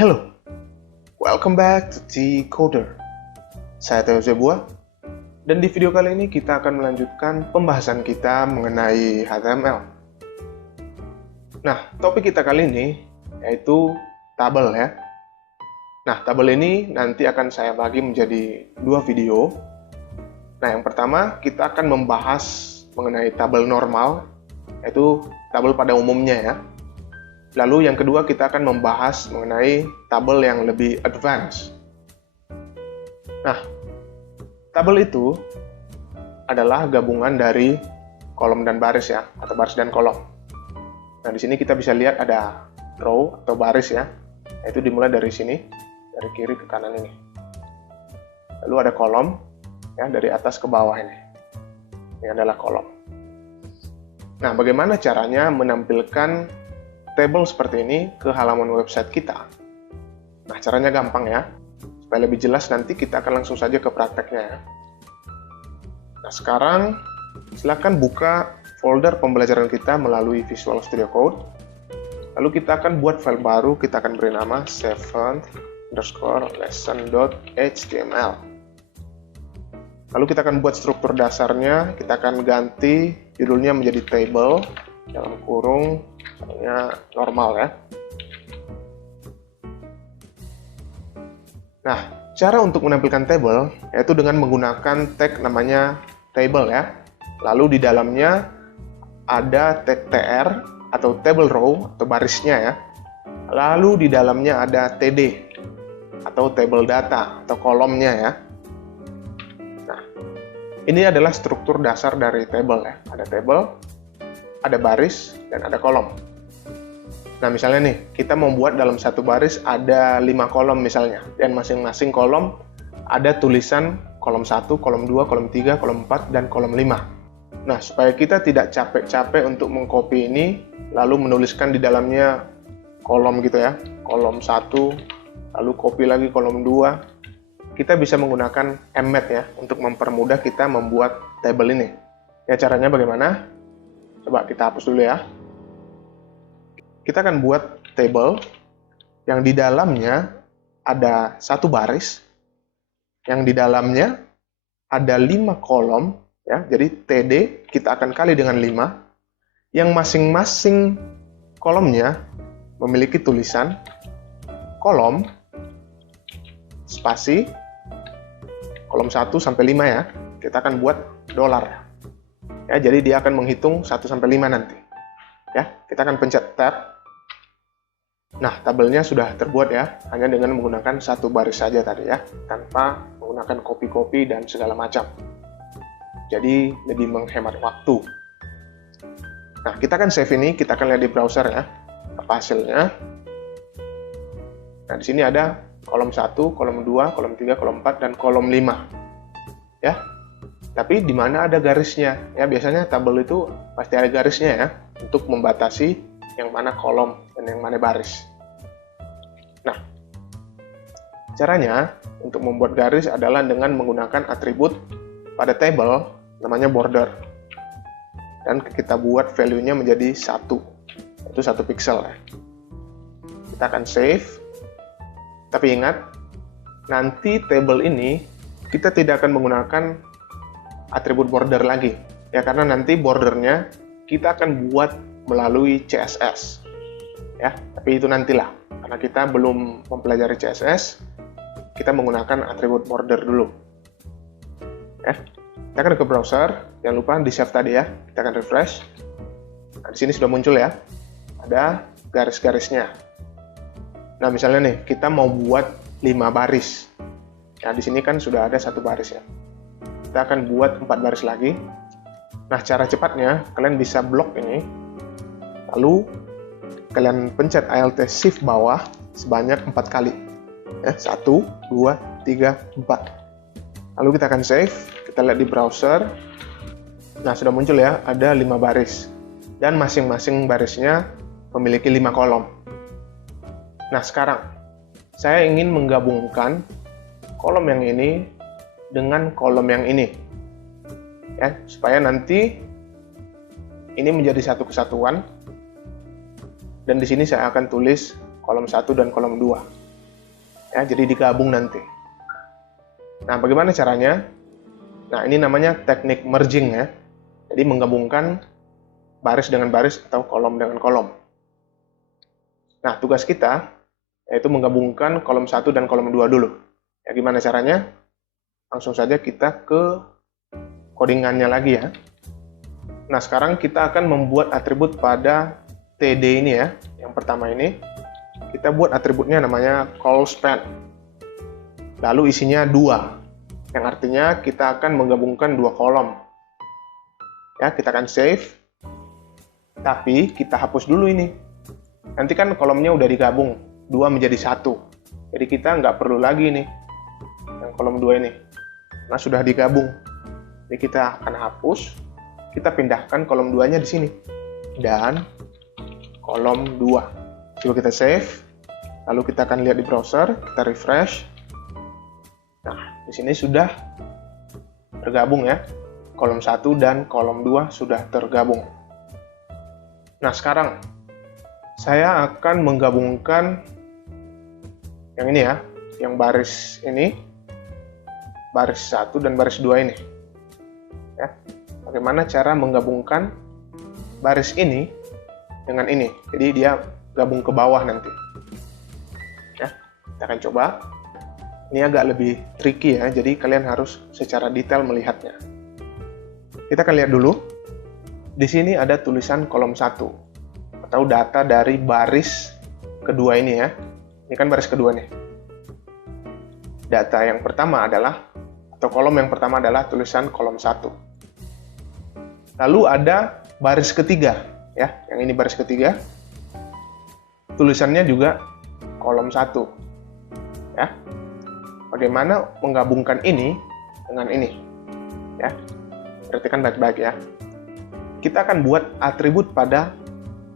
Hello, welcome back to T-Coder. Saya Theo Zebua, dan di video kali ini kita akan melanjutkan pembahasan kita mengenai HTML. Nah, topik kita kali ini yaitu tabel ya. Nah, tabel ini nanti akan saya bagi menjadi dua video. Nah, yang pertama kita akan membahas mengenai tabel normal, yaitu tabel pada umumnya ya. Lalu yang kedua kita akan membahas mengenai tabel yang lebih advance. Nah, tabel itu adalah gabungan dari kolom dan baris ya, atau baris dan kolom. Nah, di sini kita bisa lihat ada row atau baris ya, yaitu dimulai dari sini, dari kiri ke kanan ini. Lalu ada kolom ya, dari atas ke bawah ini. Ini adalah kolom. Nah, bagaimana caranya menampilkan tabel seperti ini ke halaman website kita? Nah, caranya gampang ya. Supaya lebih jelas nanti kita akan langsung saja ke prakteknya ya. Nah, sekarang silakan buka folder pembelajaran kita melalui Visual Studio Code. Lalu kita akan buat file baru, kita akan beri nama 7th_lesson.html. Lalu kita akan buat struktur dasarnya, kita akan ganti judulnya menjadi table, dalam kurung, misalnya normal ya. Nah, cara untuk menampilkan table yaitu dengan menggunakan tag namanya table ya. Lalu di dalamnya ada tag tr atau table row atau barisnya ya. Lalu di dalamnya ada td atau table data atau kolomnya ya. Nah, ini adalah struktur dasar dari table ya. Ada table, ada baris, dan ada kolom. Nah, misalnya nih, kita membuat dalam satu baris ada 5 kolom misalnya, dan masing-masing kolom ada tulisan kolom 1, kolom 2, kolom 3, kolom 4, dan kolom 5. Nah, supaya kita tidak capek-capek untuk mengcopy ini, lalu menuliskan di dalamnya kolom gitu ya, kolom 1, lalu copy lagi kolom 2, kita bisa menggunakan emmet ya, untuk mempermudah kita membuat table ini. Ya, caranya bagaimana? Coba kita hapus dulu ya. Kita akan buat table yang di dalamnya ada satu baris, yang di dalamnya ada 5 kolom, ya. Jadi TD kita akan kali dengan 5, yang masing-masing kolomnya memiliki tulisan kolom, spasi, kolom 1 sampai 5 ya. Kita akan buat $. Ya, jadi dia akan menghitung 1 sampai 5 nanti. Ya, kita akan pencet tab. Nah, tabelnya sudah terbuat ya, hanya dengan menggunakan satu baris saja tadi ya, tanpa menggunakan copy-copy dan segala macam. Jadi lebih menghemat waktu. Nah, kita akan save ini, kita akan lihat di browser ya, apa hasilnya. Nah, di sini ada kolom 1, kolom 2, kolom 3, kolom 4, dan kolom 5. Ya. Tapi di mana ada garisnya? Ya, biasanya tabel itu pasti ada garisnya ya, untuk membatasi yang mana kolom dan yang mana baris. Nah, caranya untuk membuat garis adalah dengan menggunakan atribut pada table namanya border. Dan kita buat value-nya menjadi 1, itu 1 pixel ya. Kita akan save. Tapi ingat, nanti table ini kita tidak akan menggunakan atribut border lagi ya, karena nanti bordernya kita akan buat melalui CSS ya, tapi itu nantilah karena kita belum mempelajari CSS. Kita menggunakan atribut border dulu ya. Kita akan ke browser, jangan lupa di save tadi ya, kita akan refresh. Nah, di sini sudah muncul ya, ada garis-garisnya. Nah, misalnya nih kita mau buat 5 baris ya, di sini kan sudah ada 1 baris ya. Kita akan buat 4 baris lagi. Nah, cara cepatnya, kalian bisa blok ini, lalu kalian pencet Alt Shift bawah sebanyak 4 kali. Ya, 1, 2, 3, 4. Lalu kita akan save, kita lihat di browser. Nah, sudah muncul ya, ada 5 baris. Dan masing-masing barisnya memiliki 5 kolom. Nah, sekarang, saya ingin menggabungkan kolom yang ini dengan kolom yang ini ya, supaya nanti ini menjadi satu kesatuan. Dan di sini saya akan tulis kolom 1 dan kolom 2. Ya, jadi digabung nanti. Nah, bagaimana caranya? Nah, ini namanya teknik merging ya. Jadi menggabungkan baris dengan baris atau kolom dengan kolom. Nah, tugas kita yaitu menggabungkan kolom 1 dan kolom 2 dulu. Ya, gimana caranya? Langsung saja kita ke codingannya lagi ya. Nah, sekarang kita akan membuat atribut pada TD ini ya. Yang pertama ini, kita buat atributnya namanya callSpan. Lalu isinya 2. Yang artinya kita akan menggabungkan 2 kolom. Ya, kita akan save. Tapi kita hapus dulu ini. Nanti kan kolomnya udah digabung, 2 menjadi 1. Jadi kita nggak perlu lagi nih yang kolom 2 ini. Nah, sudah digabung. Jadi kita akan hapus, kita pindahkan kolom 2-nya di sini. Dan kolom 2. Coba kita save. Lalu kita akan lihat di browser, kita refresh. Nah, di sini sudah tergabung ya. Kolom 1 dan kolom 2 sudah tergabung. Nah, sekarang saya akan menggabungkan yang ini ya, yang baris ini, baris 1 dan baris 2 ini. Ya. Bagaimana cara menggabungkan baris ini dengan ini? Jadi dia gabung ke bawah nanti. Ya, kita akan coba. Ini agak lebih tricky ya, jadi kalian harus secara detail melihatnya. Kita akan lihat dulu. Di sini ada tulisan kolom 1 atau data dari baris kedua ini ya. Ini kan baris kedua nih. Data yang pertama adalah, atau kolom yang pertama adalah tulisan kolom 1. Lalu ada baris ketiga ya, yang ini baris ketiga. Tulisannya juga kolom 1. Ya. Bagaimana menggabungkan ini dengan ini? Ya. Perhatikan baik-baik ya. Kita akan buat atribut pada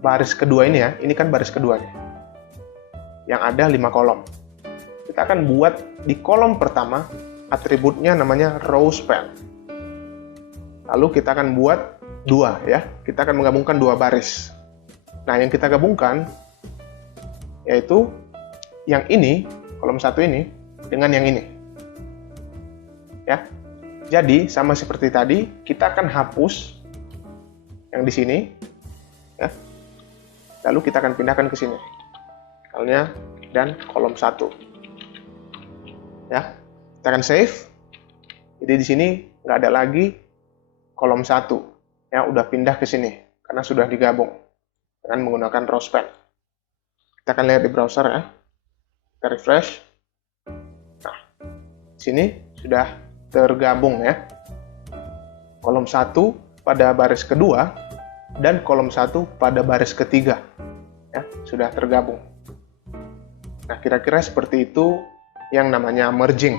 baris kedua ini ya. Ini kan baris kedua nih. Yang ada 5 kolom. Kita akan buat di kolom pertama atributnya namanya rowSpan. Lalu kita akan buat 2 ya. Kita akan menggabungkan 2 baris. Nah, yang kita gabungkan yaitu yang ini, kolom 1 ini dengan yang ini. Ya. Jadi, sama seperti tadi, kita akan hapus yang di sini ya. Lalu kita akan pindahkan ke sini. Misalnya dan kolom 1. Ya. Kita akan save. Jadi di sini nggak ada lagi kolom 1. Ya, udah pindah ke sini karena sudah digabung dengan menggunakan rowSpan. Kita akan lihat di browser ya. Kita refresh. Nah, di sini sudah tergabung ya. Kolom 1 pada baris kedua dan kolom 1 pada baris ketiga. Ya, sudah tergabung. Nah, kira-kira seperti itu yang namanya merging.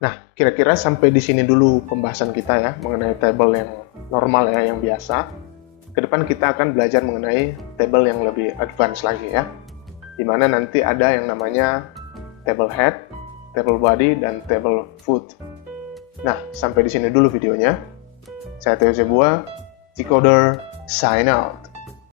Nah, kira-kira sampai di sini dulu pembahasan kita ya mengenai table yang normal ya, yang biasa. Kedepan kita akan belajar mengenai table yang lebih advance lagi ya. Dimana nanti ada yang namanya table head, table body, dan table foot. Nah, sampai di sini dulu videonya. Saya Theo Zebua, Decoder, sign out.